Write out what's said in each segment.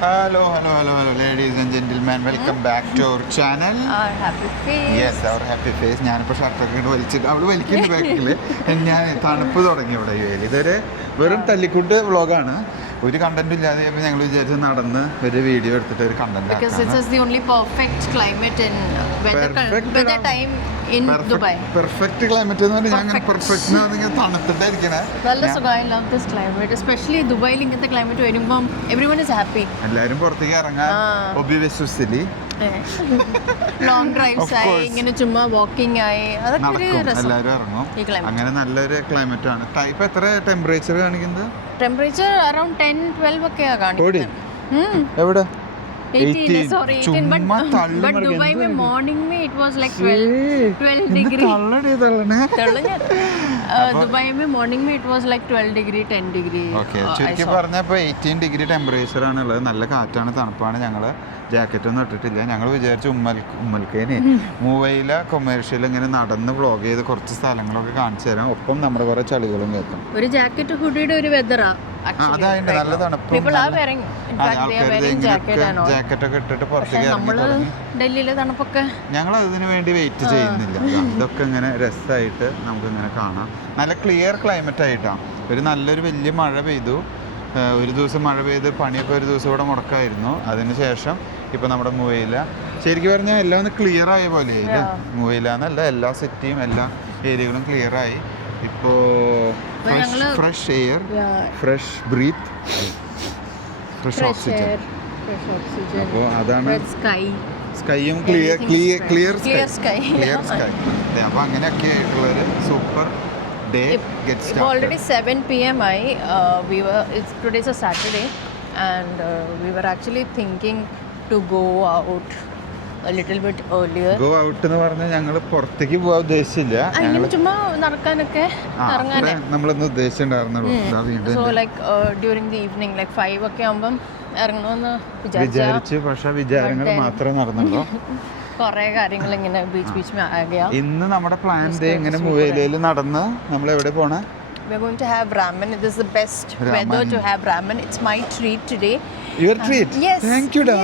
Hello, ladies and gentlemen. Welcome back to our channel. Our happy face. Yes, our happy face. ഞാനിപ്പോൾ ഷർട്ടൊക്കെ വലിച്ചിട്ട് അവള് വലിക്കുന്നുണ്ട് ബാക്കിൽ. ഞാൻ തണുപ്പ് തുടങ്ങി ഇവിടെ UAE. ഇതൊരു വെറും തല്ലിക്കൂട്ട് വ്ളോഗാണ്. ഒരു കണ്ടന്റും ഇല്ലാതെ ഞങ്ങൾ വിചാരിച്ച് നടന്ന് ഒരു വീഡിയോ എടുത്തിട്ട് ഒരു content Because this is the only perfect climate in weather time in Dubai. Perfect climate എന്ന് പറഞ്ഞാൽ ഞാൻ പെർഫെക്റ്റ് തണുത്തിട്ടായിരിക്കണേ. നല്ല സുഖം. I love this climate, especially ദുബായിൽ ഇങ്ങനത്തെ ക്ലൈമറ്റ് വരുമ്പം everyone is happy. എല്ലാവരും പുറത്തേക്ക് ഇറങ്ങാൻ ഒബ്വിയസ്ലി ലോങ് ഡ്രൈവ്സ് ആയി ഇങ്ങനെ ചുമ്മാ വാക്കിംഗ് ആയി അതൊക്കെ ഒരു രസം. എല്ലാവരും ഇറങ്ങും. അങ്ങനെ നല്ലൊരു ക്ലൈമറ്റ് ആണ്. ടൈപ്പ് എത്ര ടെമ്പറേച്ചർ കാണിക്കുന്നത്? ടെമ്പറേച്ചർ അറൌണ്ട് 10-12 ഒക്കെയാ കാണിക്കുന്നത്. എവിടെ? 18 sorry 18 but Dubai में morning में it was like 12 degree Dubai में morning में it was like 12 degree 10 degree. Okay, ചുരുക്കി പറഞ്ഞപ്പോൾ 18 ഡിഗ്രി ടെമ്പറേച്ചർ ആണുള്ളത്. നല്ല കാറ്റാണ്, തണുപ്പാണ്. ഞങ്ങൾ ജാക്കറ്റൊന്നും ഇട്ടിട്ടില്ല. ഞങ്ങൾ വിചാരിച്ചു ഉമ്മൽക്കേനെ മൂവയില കൊമേഴ്ഷ്യൽ ഇങ്ങനെ നടന്ന് വ്ളോഗ് ചെയ്ത് കുറച്ച് സ്ഥലങ്ങളൊക്കെ കാണിച്ചു തരാം. ഒപ്പം നമ്മുടെ കുറേ ചളികളും കേൾക്കാം. ഒരു ജാക്കറ്റ് ഹുഡിയുടെ ഒരു വെതറാ. അതായത് നല്ല തണുപ്പ്. ജാക്കറ്റൊക്കെ ഇട്ടിട്ട് പുറത്തേക്ക് ഡൽഹിയിലെ തണുപ്പൊക്കെ ഞങ്ങൾ അതിന് വേണ്ടി വെയിറ്റ് ചെയ്യുന്നില്ല. ഇതൊക്കെ ഇങ്ങനെ രസമായിട്ട് നമുക്ക് ഇങ്ങനെ കാണാം. നല്ല ക്ലിയർ ക്ലൈമറ്റ് ആയിട്ടാണ്. ഒരു നല്ലൊരു വലിയ മഴ പെയ്തു. ഒരു ദിവസം മഴ പെയ്ത് പണിയൊക്കെ ഒരു ദിവസം ഇവിടെ മുടക്കായിരുന്നു. അതിന് ശേഷം ഇപ്പോൾ നമ്മുടെ മൂവയില ശരിക്കും പറഞ്ഞാൽ എല്ലാം ഒന്ന് ക്ലിയർ ആയ പോലെയായില്ല. മൂവയില എന്നല്ല, എല്ലാ സിറ്റിയും എല്ലാ ഏരിയകളും ക്ലിയർ ആയി. ഇപ്പോൾ fresh air, fresh breath, fresh oxygen. അപ്പോൾ അതാണ് സ്കൈയും ക്ലിയർ സ്കൈ. അപ്പോൾ അങ്ങനെയൊക്കെ ആയിട്ടുള്ളൊരു super day gets started. Already 7 p.m. Today's a Saturday and we were actually thinking to go out a little bit earlier. Go out എന്ന് പറഞ്ഞാൽ ഞങ്ങൾ പുറത്തേക്ക് പോകാൻ ഉദ്ദേശിച്ചില്ല. ഞങ്ങൾ ചുമ്മാ നടക്കാനൊക്കെ ഇറങ്ങാനേ നമ്മളൊന്നും ഉദ്ദേശിച്ചിട്ടുണ്ടായിരുന്നുള്ളൂ. So like during the evening like 5 ഒക്കെ ആവുമ്പം ഇറങ്ങണമെന്ന് വിചാരിച്ചു. പക്ഷെ വിചാരങ്ങൾ മാത്രമേ നടന്നുള്ളൂ. കുറേ കാര്യങ്ങൾ ഇങ്ങനെ ബീച്ച് ഇന്ന് നമ്മുടെ പ്ലാൻ ഇങ്ങനെ മൂവയിലയിൽ നടന്ന് നമ്മൾ എവിടെ പോണേ? We're going to have ramen. This is the best weather to have ramen. It's my treat today. Your treat? Yes. Thank you, da.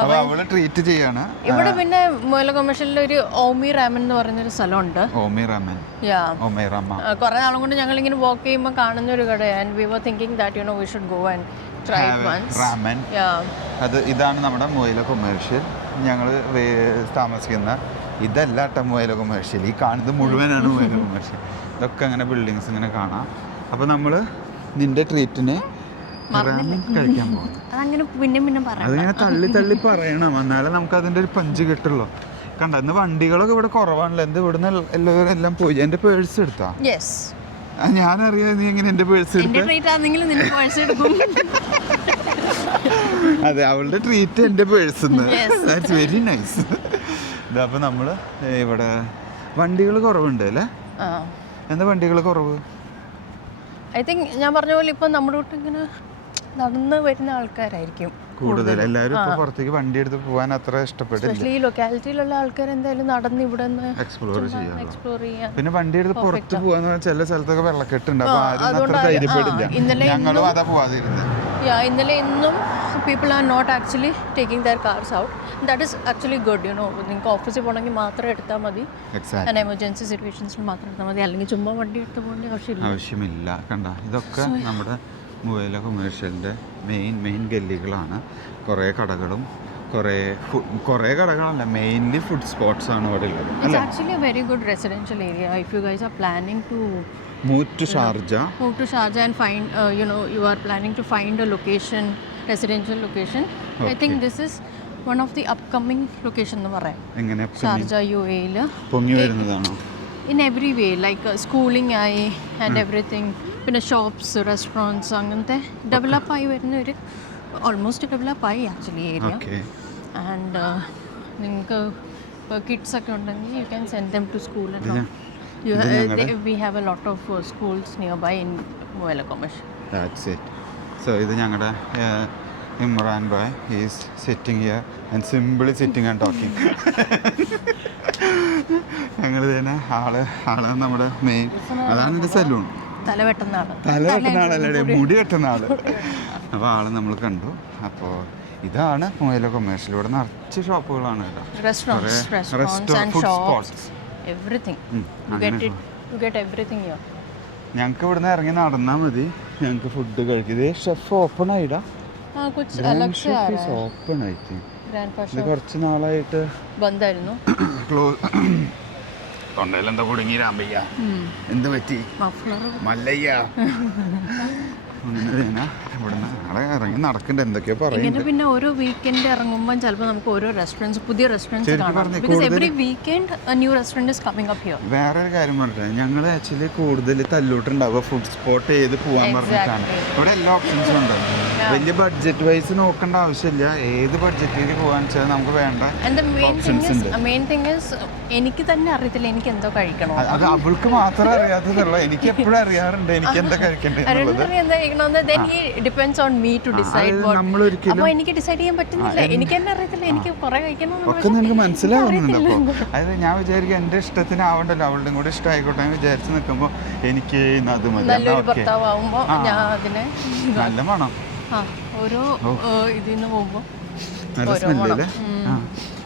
അപ്പോൾ അവളെ ട്രീറ്റ് ചെയ്യാണ്. ഇവിടെ പിന്നെ മുയല കൊമേഴ്ഷ്യലിൽ ഒരു ഓമി റാമൻ എന്ന് പറഞ്ഞൊരു സ്ഥലമുണ്ട്. ഓമി റാമൻ. കുറേ നാളും കൊണ്ട് ഞങ്ങൾ ഇങ്ങനെ വാക്ക് ചെയ്യുമ്പോൾ കാണുന്ന ഒരു കടയാണ്. And we were thinking that we should go and try it once. Ramen. അത് ഇതാണ് നമ്മുടെ മുയല കൊമേഴ്ഷ്യൽ. ഞങ്ങൾ താമസിക്കുന്ന ഇതല്ല കേട്ടോ മുയല കൊമേഴ്ഷ്യൽ. ഈ കാണുന്നത് മുഴുവനാണ് മുയല കൊമേഴ്ഷ്യൽ. ഇതൊക്കെ അങ്ങനെ ബിൽഡിങ്സ് ഇങ്ങനെ കാണാം. അപ്പോൾ നമ്മൾ നിന്റെ ട്രീറ്റിന് കഴിക്കാൻ പോകും. അതിങ്ങനെ തള്ളി പറയണം, എന്നാലേ നമുക്ക് അതിൻ്റെ ഒരു പഞ്ച് കിട്ടുള്ളൂ. കണ്ട, ഇന്ന് വണ്ടികളൊക്കെ ഇവിടെ കുറവാണല്ലോ. എന്ത് ഇവിടുന്ന് എല്ലാവരും എല്ലാം പോയി. എൻ്റെ പേഴ്സ് എടുത്താ? ഞാനറിയാം നീ എങ്ങനെ എൻ്റെ പേഴ്സ് എടുക്കും. അതെ, അവളുടെ ട്രീറ്റ് എൻ്റെ പേഴ്സ്. That's very nice. ഇതപ്പോൾ നമ്മൾ ഇവിടെ വണ്ടികൾ കുറവുണ്ട് അല്ലേ? എന്താ വണ്ടികൾ കുറവ്? ഐ തിങ്ക് ഞാൻ പറഞ്ഞ പോലെ ഇപ്പം നമ്മുടെ കൂട്ട് ഇങ്ങനെ നടന്ന് വരുന്ന ആൾക്കാരായിരിക്കും കൂടുതൽ. എല്ലാവരും ഇപ്പോൾ പുറത്തേക്ക് വണ്ടി എടുത്ത് പോകാൻ അത്ര ഇഷ്ടപ്പെട്ടില്ല. ഈ ലൊക്കാലിറ്റിയിലുള്ള ആൾക്കാർ എന്തായാലും നടന്ന് ഇവിടെ എക്സ്പ്ലോർ ചെയ്യാം. പിന്നെ വണ്ടി എടുത്ത് പുറത്ത് പോകാന്ന് പറഞ്ഞാൽ ചില സ്ഥലത്തൊക്കെ വെള്ളക്കെട്ടുണ്ട്. അപ്പോൾ ആരും അത്ര ധൈര്യപ്പെടില്ല. ഞങ്ങളും അതാ പോവാതിരുന്നത്. ഇന്നലെ ഇന്നും people are not actually taking their cars out. That is actually good, നിങ്ങൾക്ക് ഓഫീസിൽ പോകണമെങ്കിൽ മാത്രം എടുത്താൽ മതി. ആൻഡ് എമർജൻസി സിറ്റുവേഷൻസിൽ മാത്രം എടുത്താൽ മതി. അല്ലെങ്കിൽ ചുമ്മാ വണ്ടി എടുത്ത് പോകേണ്ട ആവശ്യമില്ല. കണ്ട, ഇതൊക്കെ നമ്മുടെ മുവയില കൊമേഴ്ഷ്യലിൻ്റെ മെയിൻ ഗല്ലികളാണ്. കുറേ കടകളും കുറേ കടകളല്ല, മെയിൻലി ഫുഡ് സ്പോട്ട്സ് ആണ് ഇവിടെ ഉള്ളത്. It's actually a very good residential area. If you guys are planning to move to Sharjah and find you are planning to find a location, residential location. Okay. I think this is one of the upcoming location എന്ന് പറയാം. എങ്ങനെ Sharjah UAE പൊങ്ങി വരുന്നതാണോ? In every way, like schooling ആയി and everything. പിന്നെ shops, restaurants അങ്ങനത്തെ develop ആയി വരുന്ന ഒരു ഓൾമോസ്റ്റ് ഡെവലപ്പ് ആയി ആക്ച്വലി ഏരിയ. ആൻഡ് നിങ്ങൾക്ക് ഇപ്പോൾ കിഡ്സ് ഒക്കെ ഉണ്ടെങ്കിൽ you can send them to school. We have a lot of schools nearby in Muela Commercial. That's it. So ഇത് ഞങ്ങളുടെ Imran bhai. He is sitting here and simply sitting and talking. ഞങ്ങൾ തന്നെ ആള് നമ്മുടെ മെയിൻ, അതാണ് എൻ്റെ സലൂൺ. തല വെട്ടുന്ന ആളല്ലേ, മുടി വെട്ടുന്ന ആള്. അപ്പോൾ ആളെ നമ്മൾ കണ്ടു. അപ്പോൾ ഇതാണ് മൊയില കൊമേഴ്ഷ്യൽ. ഇവിടെ നിറച്ച് ഷോപ്പുകളാണ് കേട്ടോ. ഞങ്ങൾക്ക് ഇവിടുന്ന് ഇറങ്ങി നടന്നാൽ മതി, ഞങ്ങൾക്ക് ഫുഡ് കഴിക്കും. ഷെഫ് ഓപ്പൺ ആയിടാ, ഓപ്പൺ ആയിട്ട് ഇത് കുറച്ച് നാളായിട്ട് തൊണ്ടയിൽ എന്താ കുടുങ്ങി രാമ്പയ്യ, എന്ത് പറ്റി മല്ലയ്യ ഇവിടുന്ന് ആളെ ഇറങ്ങി നടക്കണ്ട എന്തൊക്കെയോ പറയുന്നത്. പിന്നെ ഓരോ വീക്കെൻഡ് ഇറങ്ങുമ്പോൾ ചിലപ്പോൾ നമുക്ക് ഓരോ റെസ്റ്റോറൻറ്റ്സ്, പുതിയ റെസ്റ്റോറൻറ്റ്സ് കാണാം. Because every weekend new restaurant is coming up here. വേറൊരു കാര്യം പറഞ്ഞിട്ട് ഞങ്ങൾ ആക്ച്വലി കൂടുതൽ തല്ലൂട്ടുണ്ടാവുക ഫുഡ് സ്പോട്ട് ചെയ്ത് പോകാൻ പറഞ്ഞിട്ടാണ്. ഇവിടെ എല്ലാ ഓപ്ഷൻസും ഉണ്ട്. വലിയ ബഡ്ജറ്റ് വൈസ് നോക്കേണ്ട ആവശ്യമില്ല, ഏത് ബഡ്ജറ്റിൽ പോകാന്ന് വെച്ചാൽ നമുക്ക് വേണ്ട ഓപ്ഷൻസ് ഉണ്ട്. മെയിൻ തിങ് ഈസ് എനിക്ക് തന്നെ അറിയത്തില്ല എനിക്ക് എന്തോ കഴിക്കണോ. അത് അവൾക്ക് മാത്രം അറിയാത്തതുള്ളൂ, എനിക്ക് എപ്പോഴും അറിയാറുണ്ട് എനിക്ക് എന്താ കഴിക്കേണ്ടത്. എനിക്ക് ഡിസൈഡ് ചെയ്യാൻ പറ്റുന്നില്ല, എനിക്ക് തന്നെ അറിയത്തില്ല എനിക്ക് കുറെ കഴിക്കണം ഒക്കെ നിനക്ക് മനസ്സിലാവുന്നുണ്ട്. അപ്പോൾ അതായത് ഞാൻ വിചാരിക്കും എൻ്റെ ഇഷ്ടത്തിന് ആവണ്ടല്ലോ, അവളുടെ കൂടെ ഇഷ്ടമായിക്കോട്ടെ എന്ന് വിചാരിച്ച് നിൽക്കുമ്പോൾ എനിക്ക് അത് മതി. നല്ലൊരു ഭർത്താവുമ്പോ ഞാൻ അതിനെ നല്ല മണം ഓരോ ഇതിന്ന് പോകുമ്പോ നല്ല സ്മെല്ലേ,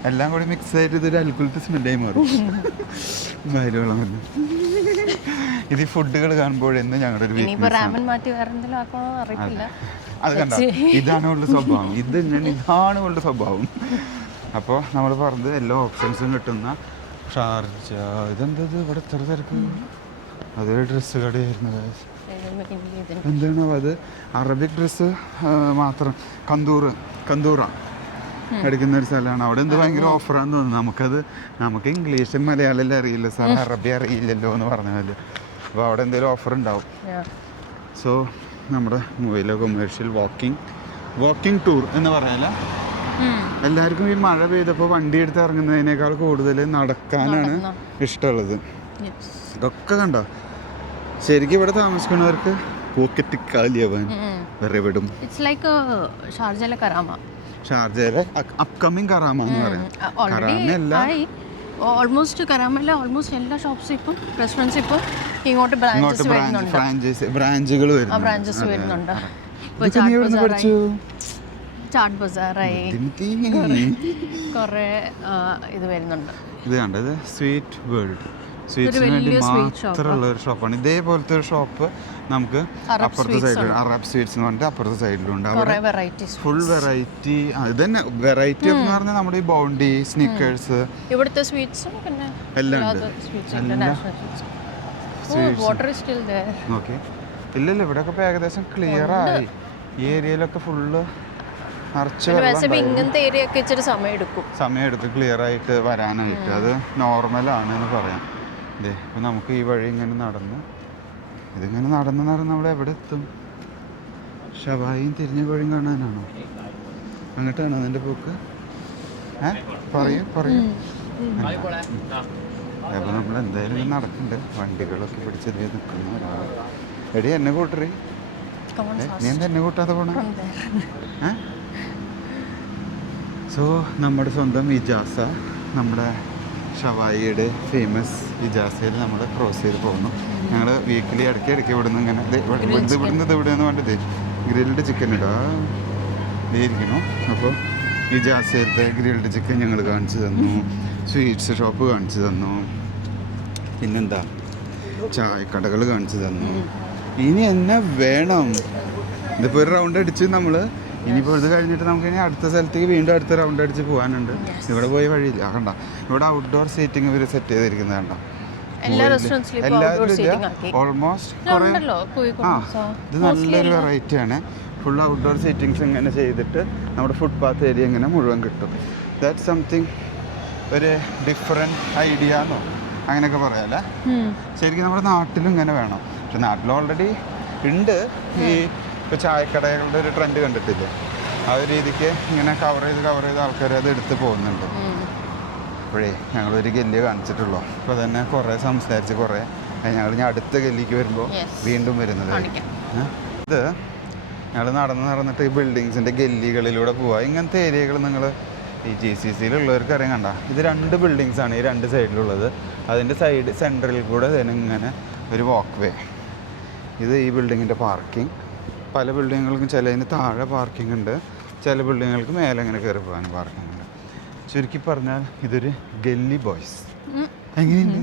എല്ലാം കൂടി മിക്സ് ആയിട്ട് ഇതൊരു അൽക്കുലത്തെ സ്മെല്ലായി മാറും. വയലുവെള്ളം വന്നു. ഇത് ഈ ഫുഡുകൾ കാണുമ്പോഴെന്ന് ഞങ്ങളുടെ ഒരു അത് കണ്ട, ഇതാണ് അവളുടെ സ്വഭാവം, ഇതാണ് അവളുടെ സ്വഭാവം. അപ്പോൾ നമ്മൾ പറഞ്ഞത് എല്ലാ ഓപ്ഷൻസും കിട്ടുന്ന ഷാർജ. ഇതെന്തത് ഇവിടെ എത്ര തിരക്ക്? അതൊരു ഡ്രസ്സ് കടയായിരുന്നു. എന്താണോ അത്? അറബിക് ഡ്രസ്സ് മാത്രം, കന്തൂറ എടുക്കുന്ന ഒരു സ്ഥലമാണ്. അവിടെ എന്ത് ഭയങ്കര ഓഫറാന്ന് തോന്നുന്നു. നമുക്ക് ഇംഗ്ലീഷും മലയാളം അറിയില്ല സാർ, അറബി അറിയില്ലല്ലോ എന്ന് പറഞ്ഞാൽ. അപ്പോൾ അവിടെ എന്തെങ്കിലും ഓഫർ ഉണ്ടാവും. സോ നമ്മുടെ മൊയില കൊമേഴ്ഷ്യൽ വാക്കിംഗ് ടൂർ എന്ന് പറയാല. എല്ലാവർക്കും ഈ മഴ പെയ്തപ്പോൾ വണ്ടി എടുത്ത് ഇറങ്ങുന്നതിനേക്കാൾ കൂടുതൽ നടക്കാനാണ് ഇഷ്ടമുള്ളത്. ഇതൊക്കെ കണ്ടോ, ശരിക്കും ഇവിടെ താമസിക്കുന്നവർക്ക് പോക്കറ്റ് കാലിയാവാൻ വേറെ വിടും. ഷാർജയിലെ അപ്കമിങ് കറാമ എന്ന് പറയാം. കറാമയല്ല, ഓൾമോസ്റ്റ് കരാമല്ല, ഓൾമോസ്റ്റ് എല്ലാ ഷോപ്സും ഇപ്പം റെസ്റ്റോറൻറ്റ്സ് ഇപ്പം ഇങ്ങോട്ട് ബ്രാഞ്ചുകൾ വരുന്നുണ്ട്. ചാട്ട് ബസാറായി കുറെ ഇത് വരുന്നുണ്ട്. ഇത് കണ്ടത് സ്വീറ്റ് വേൾഡ്, സ്വീറ്റ്സിന് വേണ്ടി മാത്രമുള്ള ഒരു ഷോപ്പാണ്. ഇതേപോലത്തെ ഒരു ഷോപ്പ് നമുക്ക് അപ്പുറത്തെ സൈഡിൽ അറബ് സ്വീറ്റ്സ് എന്ന് പറഞ്ഞിട്ട് അപ്പുറത്തെ സൈഡിലുണ്ട്. Full variety. ഇത് തന്നെ വെറൈറ്റി എന്ന് പറഞ്ഞാൽ നമ്മുടെ ഈ ബൗണ്ടി, സ്നിക്കേഴ്സ്, ഇവിടുത്തെ സ്വീറ്റ്സും പിന്നെ എല്ലാം ഉണ്ട്. ഓക്കെ, ഇല്ലല്ലോ ഇവിടെയൊക്കെ ഇപ്പോൾ ഏകദേശം ക്ലിയർ ആയി. ഈ ഏരിയയിലൊക്കെ ഫുള്ള് നിറച്ച് ഇങ്ങനത്തെ ഏരിയ ഒക്കെ ഇച്ചിരി സമയം എടുക്കും ക്ലിയർ ആയിട്ട് വരാനായിട്ട്. അത് നോർമലാണ് എന്ന് പറയാം. ഇതേ അപ്പോൾ നമുക്ക് ഈ വഴി ഇങ്ങനെ ഇതിങ്ങനെ നടന്ന് നമ്മൾ എവിടെ എത്തും? ഷവായിയും തിരിഞ്ഞ വഴിയും കാണാനാണോ? അങ്ങോട്ടാണോ അതിൻ്റെ പോക്ക്? പറയൂ. അപ്പോൾ നമ്മൾ എന്തായാലും നടക്കുന്നുണ്ട്. വണ്ടികളൊക്കെ പിടിച്ചത് നിൽക്കുന്ന ഒരാൾ. എടി എന്നെ കൂട്ടറി, നീ എന്താ എന്നെ കൂട്ടാതെ പോണ? സോ നമ്മുടെ സ്വന്തം ഇജാസ, നമ്മുടെ ഷവായിയുടെ ഫേമസ് ഇജാസയിൽ നമ്മൾ ക്രോസ് ചെയ്ത് പോകുന്നു. ഞങ്ങൾ വീക്കിലി ഇടയ്ക്ക് ഇവിടുന്ന് ഇങ്ങനെ ഇവിടെന്ന് വേണ്ടത് ഗ്രിൽഡ് ചിക്കൻ ഇരിക്കുന്നു. അപ്പോൾ ഇജാസയിലത്തെ ഗ്രിൽഡ് ചിക്കൻ ഞങ്ങൾ കാണിച്ചു തന്നു, സ്വീറ്റ്സ് ഷോപ്പ് കാണിച്ചു തന്നു, പിന്നെന്താ ചായക്കടകൾ കാണിച്ചു തന്നു. ഇനി എന്നെ വേണം? ഇതിപ്പോൾ ഒരു റൗണ്ട് അടിച്ച് നമ്മൾ ഇനിയിപ്പോൾ ഇത് കഴിഞ്ഞിട്ട് നമുക്ക് ഇനി അടുത്ത സ്ഥലത്തേക്ക് വീണ്ടും അടുത്ത റൗണ്ട് അടിച്ച് പോകാനുണ്ട്. ഇവിടെ പോയി വഴിയില്ല. കണ്ട, ഇവിടെ ഔട്ട്ഡോർ സീറ്റിംഗ് ഇവർ സെറ്റ് ചെയ്തിരിക്കുന്നത് കണ്ട. ഓൾമോസ്റ്റ് ഇത് നല്ലൊരു വെറൈറ്റി ആണ്. ഫുൾ ഔട്ട്ഡോർ സീറ്റിങ്സ് ഇങ്ങനെ ചെയ്തിട്ട് നമ്മുടെ ഫുട്പാത്ത് ഏരിയ ഇങ്ങനെ മുഴുവൻ കിട്ടും. ദാറ്റ് സംതിങ് ഒരു ഡിഫറെൻറ്റ് ഐഡിയ എന്നോ അങ്ങനെയൊക്കെ പറയാല്ലേ. ശരിക്കും നമ്മുടെ നാട്ടിലും ഇങ്ങനെ വേണം. പക്ഷെ നാട്ടിൽ ഓൾറെഡി ഉണ്ട്. ഈ ഇപ്പോൾ ചായക്കടകളുടെ ഒരു ട്രെൻഡ് കണ്ടിട്ടില്ലേ? ആ ഒരു രീതിക്ക് ഇങ്ങനെ കവർ ചെയ്ത് ആൾക്കാർ അത് എടുത്ത് പോകുന്നുണ്ട്. അപ്പോഴേ ഞങ്ങളൊരു ഗല്ലി കാണിച്ചിട്ടുള്ളൂ. ഇപ്പോൾ തന്നെ കുറേ സംസാരിച്ച് ഞങ്ങൾ ഇനി അടുത്ത ഗല്ലിക്ക് വരുമ്പോൾ വീണ്ടും വരുന്നത്. ഇത് ഞങ്ങൾ നടന്നിട്ട് ഈ ബിൽഡിങ്സിൻ്റെ ഗല്ലികളിലൂടെ പോവുക. ഇങ്ങനത്തെ ഏരിയകൾ നിങ്ങൾ ഈ GCCയിലുള്ളവർക്ക് അറിയാൻ കണ്ട, ഇത് 2 ബിൽഡിങ്സാണ് ഈ 2 സൈഡിലുള്ളത്. അതിൻ്റെ സെൻറ്ററിൽ കൂടെ ഇങ്ങനെ ഒരു വാക്ക് വേ. ഇത് ഈ ബിൽഡിങ്ങിൻ്റെ പാർക്കിംഗ്. പല ബിൽഡിങ്ങുകൾക്കും ചിലതിന് താഴെ പാർക്കിംഗ് ഉണ്ട്, ചില ബിൽഡിങ്ങുകൾക്ക് മേലെ ഇങ്ങനെ കയറി പോകാൻ പാർക്കിംഗ് ഉണ്ട്. ചുരുക്കി പറഞ്ഞാൽ ഇതൊരു ഗല്ലി ബോയ്സ്. എങ്ങനെയുണ്ട്?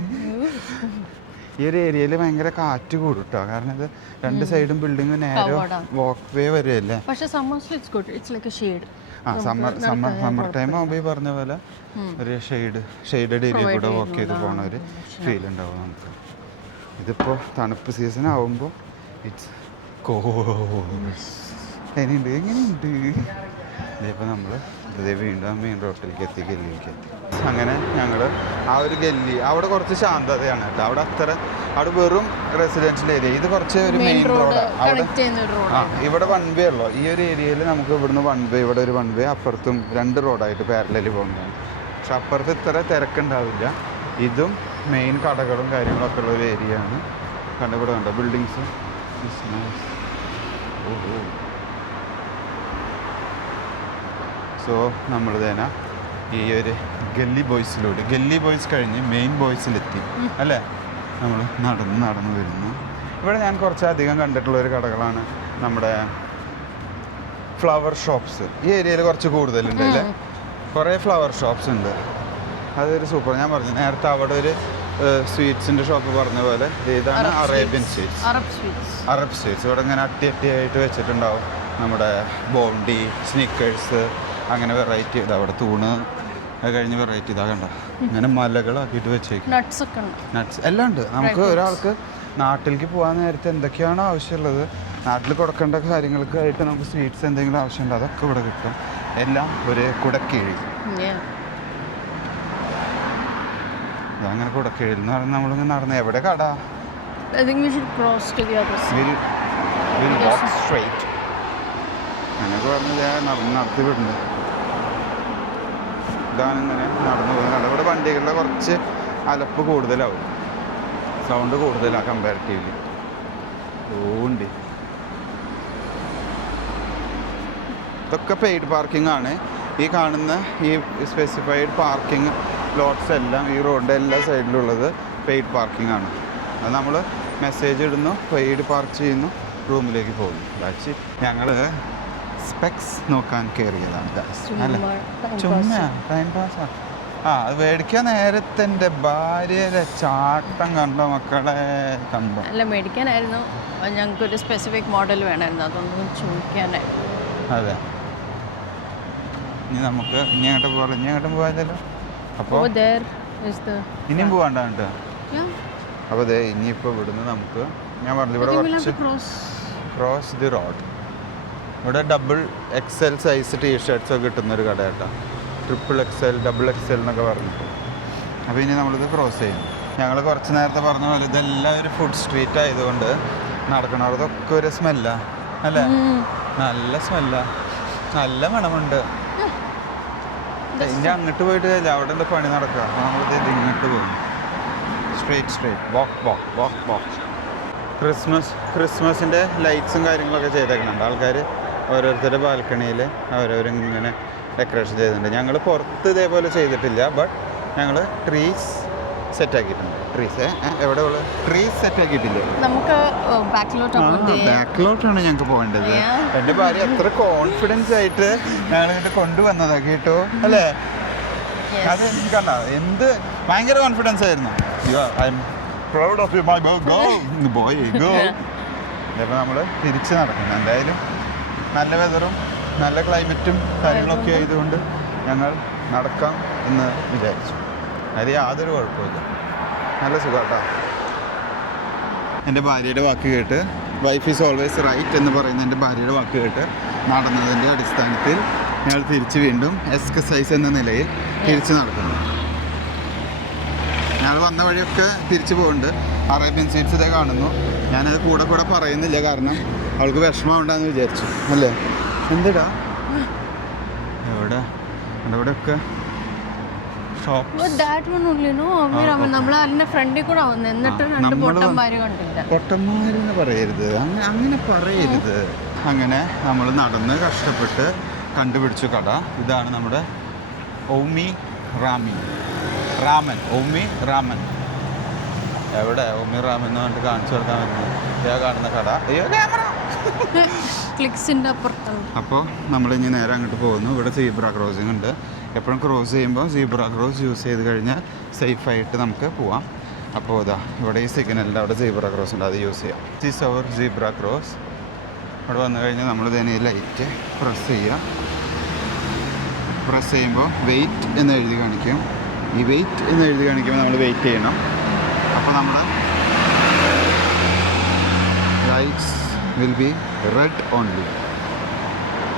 ഈ ഒരു ഏരിയയിൽ ഭയങ്കര കാറ്റ് കൂടും കേട്ടോ, കാരണം ഇത് രണ്ട് സൈഡും ബിൽഡിങ് നേരെ വാക്ക് വേ വരെയല്ലേ. സമ്മർ ടൈം ആകുമ്പോൾ ഈ പറഞ്ഞ പോലെ ഒരു ഷെയ്ഡഡ് ഏരിയ കൂടെ വാക്ക് ചെയ്ത് പോകണ ഒരു ഫീൽ ഉണ്ടാവും നമുക്ക്. ഇതിപ്പോൾ തണുപ്പ് സീസൺ ആകുമ്പോൾ ഇറ്റ്സ് എങ്ങനെയുണ്ട് ഇതിപ്പോൾ നമ്മൾ വീണ്ടും മെയിൻ റോഡിലേക്ക് എത്തി, ഗല്ലിയിലേക്ക് എത്തി. അങ്ങനെ ഞങ്ങൾ ആ ഒരു ഗല്ലി അവിടെ കുറച്ച് ശാന്തതയാണ് കേട്ടോ. അവിടെ വെറും റെസിഡൻഷ്യൽ ഏരിയ. ഇത് കുറച്ച് ഒരു മെയിൻ റോഡാണ്. ഇവിടെ വൺ വേ ഉള്ളൂ. ഈ ഒരു ഏരിയയിൽ നമുക്ക് ഇവിടുന്ന് വൺ വേ, ഇവിടെ ഒരു വൺ വേ, അപ്പുറത്തും 2 റോഡായിട്ട് പാരലലി പോകുന്നതാണ്. പക്ഷെ അപ്പുറത്ത് ഇത്ര തിരക്കുണ്ടാവില്ല. ഇതും മെയിൻ കടകളും കാര്യങ്ങളൊക്കെ ഉള്ള ഒരു ഏരിയ ആണ്. ഇവിടെ കണ്ടോ ബിൽഡിങ്സ്. സോ നമ്മൾ തന്നെ ഈ ഒരു ഗല്ലി ബോയ്സിലൂടെ, ഗല്ലി ബോയ്സ് കഴിഞ്ഞ് മെയിൻ ബോയ്സിലെത്തി അല്ലേ. നമ്മൾ നടന്ന് വരുന്നു. ഇവിടെ ഞാൻ കുറച്ചധികം കണ്ടിട്ടുള്ളൊരു കടകളാണ് നമ്മുടെ ഫ്ലവർ ഷോപ്സ്. ഈ ഏരിയയിൽ കുറച്ച് കൂടുതലുണ്ട് അല്ലേ, കുറേ ഫ്ലവർ ഷോപ്സ് ഉണ്ട്. അതൊരു സൂപ്പർ. ഞാൻ പറഞ്ഞു നേരത്തെ അവിടെ ഒരു സ്വീറ്റ്സിൻ്റെ ഷോപ്പ് പറഞ്ഞ പോലെ ഇതാണ് അറേബ്യൻ സ്വീറ്റ്സ്, അറബ് സ്വീറ്റ്സ്. ഇവിടെ ഇങ്ങനെ അട്ടിയായിട്ട് വെച്ചിട്ടുണ്ടാവും നമ്മുടെ ബോണ്ടി, സ്നിക്കേഴ്സ്, അങ്ങനെ വെറൈറ്റി. ഇത് അവിടെ തൂണ് അത് കഴിഞ്ഞ് വെറൈറ്റി ഇതാ കണ്ട ഇങ്ങനെ മലകളാക്കിയിട്ട് വെച്ചേക്കും. നട്ട്സ് എല്ലാം ഉണ്ട്. നമുക്ക് ഒരാൾക്ക് നാട്ടിലേക്ക് പോകാൻ നേരത്തെ എന്തൊക്കെയാണോ ആവശ്യമുള്ളത്, നാട്ടിൽ കൊടുക്കേണ്ട കാര്യങ്ങൾക്കായിട്ട് നമുക്ക് സ്വീറ്റ്സ് എന്തെങ്കിലും ആവശ്യമുണ്ട്, അതൊക്കെ ഇവിടെ കിട്ടും. എല്ലാം ഒരു കുടക്കീഴി. അങ്ങനെ കുടക്കീഴിൽ എന്ന് പറഞ്ഞാൽ നമ്മളിങ്ങനെ നടന്ന് എവിടെ കട അങ്ങനെയൊക്കെ പറഞ്ഞ് ഞാൻ നടത്തി വിടുന്നത്. ഇതാണ് ഇങ്ങനെ നടന്നു പോകുന്നത്. ഇവിടെ വണ്ടികളുടെ കുറച്ച് അലപ്പ് കൂടുതലാവും, സൗണ്ട് കൂടുതലാണ് കമ്പാരിറ്റീവ്ലി. ഓണ്ട് ഇതൊക്കെ പെയ്ഡ് പാർക്കിംഗ് ആണ്. ഈ കാണുന്ന ഈ സ്പെസിഫൈഡ് പാർക്കിംഗ് ലോട്ട്സ് എല്ലാം ഈ റോഡിൻ്റെ എല്ലാ സൈഡിലുള്ളത് പെയ്ഡ് പാർക്കിംഗ് ആണ്. അത് നമ്മൾ മെസ്സേജ് ഇടുന്നു, പെയ്ഡ് പാർക്ക് ചെയ്യുന്നു, റൂമിലേക്ക് പോകുന്നു. ബാക്കി ഞങ്ങൾ സ്പെക്സ് നോക്കാൻ കയറിയതാണ് അല്ലേ, ചുമ്മാ ടൈം പാസ്സാണ്. അത് മേടിക്കാൻ നേരത്തെ എൻ്റെ ഭാര്യയുടെ ചാട്ടം കണ്ടോ മക്കളെ, കണ്ടോ? അല്ല മേടിക്കാനായിരുന്നു, ഞങ്ങൾക്കൊരു സ്പെസിഫിക് മോഡൽ വേണമായിരുന്നു, അതൊന്നും ചോദിക്കാനായിരുന്നു. അതെ, ഇനി നമുക്ക് ഇനി അങ്ങോട്ട് പോകാമല്ലോ. അപ്പോൾ ഇനിയും പോകാണ്ടാണ്ട്. അപ്പോൾ അതെ ഇനിയിപ്പോൾ ഇവിടുന്ന് നമുക്ക്, ഞാൻ പറഞ്ഞു ഇവിടെ കുറച്ച് ക്രോസ് ദി റോഡ്. ഇവിടെ XXL സൈസ് ടീഷർട്ട്സൊക്കെ കിട്ടുന്നൊരു കട കേട്ടോ. XXL, XXL എന്നൊക്കെ പറഞ്ഞിട്ട്. അപ്പോൾ ഇനി നമ്മളിത് ക്രോസ് ചെയ്യും. ഞങ്ങൾ കുറച്ച് നേരത്തെ പറഞ്ഞ പോലെ ഇതെല്ലാം ഒരു ഫുഡ് സ്ട്രീറ്റ് ആയതുകൊണ്ട് നടക്കണതൊക്കെ ഒരു സ്മെല്ലാണ് അല്ലേ, നല്ല സ്മെല്ലാണ്, നല്ല മണമുണ്ട്. ഇനി അങ്ങോട്ട് പോയിട്ട് കഴിയില്ല, അവിടെ എന്താ പണി നടക്കുക. അപ്പോൾ നമ്മളിത് ഇങ്ങോട്ട് പോകും, സ്ട്രേറ്റ് വാക്ക്. ക്രിസ്മസിൻ്റെ ലൈറ്റ്സും കാര്യങ്ങളൊക്കെ ചെയ്തേക്കുന്നുണ്ട് ആൾക്കാർ. ഓരോരുത്തരുടെ ബാൽക്കണിയിൽ അവരവരിങ്ങനെ ഡെക്കറേഷൻ ചെയ്തിട്ടുണ്ട്. ഞങ്ങൾ പുറത്ത് ഇതേപോലെ ചെയ്തിട്ടില്ല, ബട്ട് ഞങ്ങൾ ട്രീസ് സെറ്റാക്കിയിട്ടുണ്ട്. എവിടെ ട്രീസ് സെറ്റാക്കിയിട്ടില്ലേ? നമുക്ക് ബാക്കിലോട്ടാണ് ഞങ്ങൾക്ക് പോകേണ്ടത്. എൻ്റെ ഭാര്യ അത്ര കോൺഫിഡൻസ് ആയിട്ട് ഞങ്ങളിങ്ങോട്ട് കൊണ്ടുവന്നതാ കേട്ടോ അല്ലേ. അത് എനിക്ക് കണ്ട എന്ത് ഭയങ്കര കോൺഫിഡൻസ് ആയിരുന്നു. Proud of you my boy go. അപ്പോൾ നമ്മൾ തിരിച്ച് നടക്കണം. എന്തായാലും നല്ല വെതറും നല്ല ക്ലൈമറ്റും കാര്യങ്ങളൊക്കെ ആയതുകൊണ്ട് ഞങ്ങൾ നടക്കാം എന്ന് വിചാരിച്ചു. അതിൽ യാതൊരു കുഴപ്പമില്ല, നല്ല സുഖാട്ടോ. എൻ്റെ ഭാര്യയുടെ വാക്ക് കേട്ട്, വൈഫ് ഈസ് ഓൾവേസ് റൈറ്റ് എന്ന് പറയുന്ന എൻ്റെ ഭാര്യയുടെ വാക്ക് കേട്ട് നടന്നതിൻ്റെ അടിസ്ഥാനത്തിൽ ഞങ്ങൾ തിരിച്ച് വീണ്ടും എക്സസൈസ് എന്ന നിലയിൽ തിരിച്ച് നടക്കുന്നു. ഞങ്ങൾ വന്ന വഴിയൊക്കെ തിരിച്ചു പോകുന്നുണ്ട്. അറേബ്യൻ സ്വീറ്റ്സ് ഇതേ കാണുന്നു. ഞാനത് കൂടെ പറയുന്നില്ല, കാരണം അവൾക്ക് വിഷമം ഉണ്ടാന്ന് വിചാരിച്ചു അല്ലേ. എന്തിടാ എവിടെയൊക്കെ പൊട്ടന്മാരെന്ന് പറയരുത്, അങ്ങനെ പറയരുത്. അങ്ങനെ നമ്മൾ നടന്ന് കഷ്ടപ്പെട്ട് കണ്ടുപിടിച്ചു കട. ഇതാണ് നമ്മുടെ ഓമി റാമൻ. എവിടെ ഉമ്മി റാമെന്ന് പറഞ്ഞിട്ട് കാണിച്ചു കൊടുക്കാൻ പറ്റുന്നത് ഇതാ കാണുന്ന കട. അയ്യോ ക്യാമറ. ക്ലിക്സിൻ്റെ അപ്പുറത്താണ്. അപ്പോൾ നമ്മളിനി നേരെ അങ്ങോട്ട് പോകുന്നു. ഇവിടെ സീബ്ര ക്രോസിംഗ് ഉണ്ട്. എപ്പോഴും ക്രോസ് ചെയ്യുമ്പോൾ സീബ്ര ക്രോസ് യൂസ് ചെയ്ത് കഴിഞ്ഞാൽ സേഫായിട്ട് നമുക്ക് പോവാം. അപ്പോൾ ഇതാ ഇവിടെ ഈ സിഗ്നലിൻ്റെ അവിടെ സീബ്ര ക്രോസ് ഉണ്ട്, അത് യൂസ് ചെയ്യാം. This our zebra cross. ഇവിടെ വന്നു കഴിഞ്ഞാൽ നമ്മൾ ഇതിനെ ലൈറ്റ് പ്രസ് ചെയ്യുക. പ്രസ് ചെയ്യുമ്പോൾ വെയിറ്റ് എന്ന് എഴുതി കാണിക്കും. ഈ വെയിറ്റ് എന്ന് എഴുതി കാണിക്കുമ്പോൾ നമ്മൾ വെയിറ്റ് ചെയ്യണം. അപ്പോൾ നമ്മുടെ lights will be red only.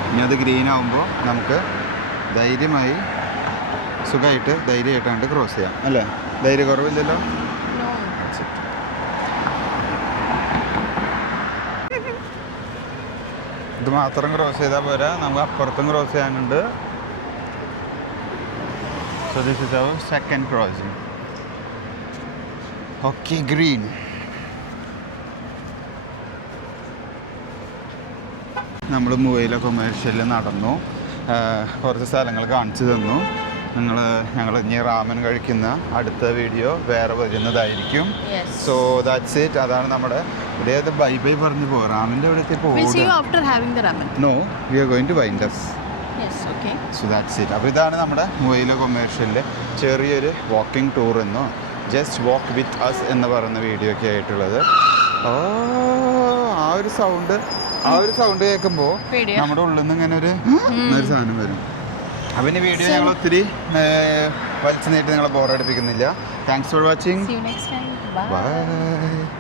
ഇനി അത് ഗ്രീൻ ആകുമ്പോൾ നമുക്ക് ധൈര്യമായി സുഖമായിട്ട് ധൈര്യമായിട്ടാണ്ട് ക്രോസ് ചെയ്യാം അല്ലേ? ധൈര്യക്കുറവില്ലല്ലോ. ഇത് മാത്രം ക്രോസ് ചെയ്താൽ പോരാ, നമുക്ക് അപ്പുറത്തും ക്രോസ് ചെയ്യാനുണ്ട്. So this is our second crossing. Okay, green. നമ്മൾ മുവൈല കൊമേഴ്ഷ്യലിൽ നടന്നു, കുറച്ച് സ്ഥലങ്ങൾ കാണിച്ചു തന്നു. ഞങ്ങൾ ഇനി റാമൻ കഴിക്കുന്ന അടുത്ത വീഡിയോ വേറെ വരുന്നതായിരിക്കും. So that's it. അതാണ് നമ്മുടെ ഇതേത് ബൈ ബൈ പറഞ്ഞു പോകും. റാമിൻ്റെ അവിടത്തെ no we are going to wind up. So that's it. അപ്പോൾ ഇതാണ് നമ്മുടെ മുവൈല കൊമേഴ്ഷ്യലിലെ ചെറിയൊരു വാക്കിംഗ് ടൂർ എന്നോ ജസ്റ്റ് വാക്ക് വിത്ത് അസ് എന്ന് പറയുന്ന വീഡിയോ ഒക്കെ ആയിട്ടുള്ളത്. ആ ഒരു സൗണ്ട് കേൾക്കുമ്പോൾ നമ്മുടെ ഉള്ളിൽ നിന്ന് ഇങ്ങനെ ഒരു സാധനം വരും. അപ്പം ഇനി വീഡിയോ ഞങ്ങൾ ഒത്തിരി വലിച്ചു നീട്ടി നിങ്ങളെ ബോറടിപ്പിക്കുന്നില്ല. Thanks for watching. See you next time. Bye. By.